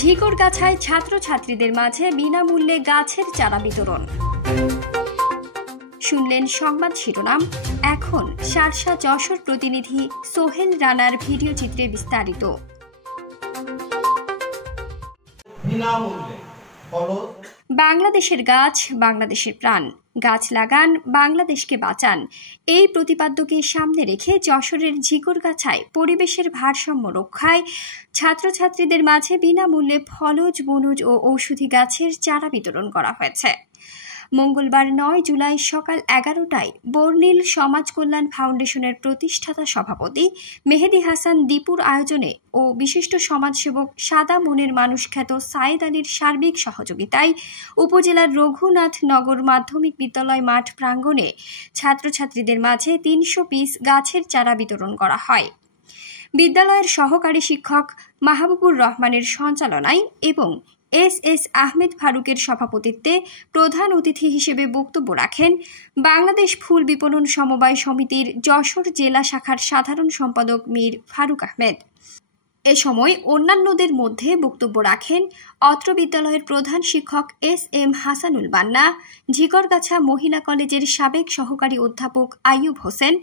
ঝিকরগাছায় ছাত্রছাত্রীদের মাঝে বিনামূল্যে গাছের চারা বিতরণ। শুনলেন সংবাদ শিরোনাম। এখন শার্শা যশোর প্রতিনিধি সোহেল রানার ভিডিও চিত্রে বিস্তারিত। বাংলাদেশের গাছ, বাংলাদেশের প্রাণ। গাছ লাগান, বাংলাদেশকে বাঁচান। এই প্রতিপাদ্যকে সামনে রেখে যশোরের ঝিকরগাছায় পরিবেশের ভারসাম্য রক্ষায় ছাত্রছাত্রীদের মাঝে বিনামূল্যে ফলজ, বনজ ও ঔষধি গাছের চারা বিতরণ করা হয়েছে। মঙ্গলবার ৯ জুলাই সকাল ১১টায় বর্ণিল সমাজ কল্যাণ ফাউন্ডেশনের প্রতিষ্ঠাতা সভাপতি মেহেদী হাসান দীপুর আয়োজনে ও বিশিষ্ট সমাজসেবক সাদা মনের মানুষ খ্যাত সাইদ আলীর সার্বিক সহযোগিতায় উপজেলার রঘুনাথনগর মাধ্যমিক বিদ্যালয় মাঠ প্রাঙ্গণে ছাত্রছাত্রীদের মাঝে ৩০০ পিস গাছের চারা বিতরণ করা হয়। বিদ্যালয়ের সহকারী শিক্ষক মাহবুবুর রহমানের সঞ্চালনায় এবং এস আহমেদ ফারুকের সভাপতিত্বে প্রধান অতিথি হিসেবে বক্তব্য রাখেন বাংলাদেশ ফুল বিপণন সমবায় সমিতির যশোর জেলা শাখার সাধারণ সম্পাদক মীর ফারুক আহমেদ। এ সময় অন্যান্যদের মধ্যে বক্তব্য রাখেন অত্র বিদ্যালয়ের প্রধান শিক্ষক এস.এম. হাসানুল বান্না, ঝিকরগাছা মহিলা কলেজের সাবেক সহকারী অধ্যাপক আইয়ুব হোসেন,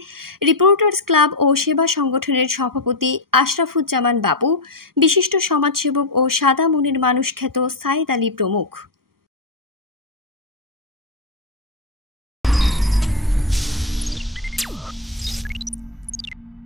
রিপোর্টার্স ক্লাব ও সেবা সংগঠনের সভাপতি আশরাফুজ্জামান বাবু, বিশিষ্ট সমাজসেবক ও সাদা মনের মানুষ খ্যাত সাইদ আলী প্রমুখ।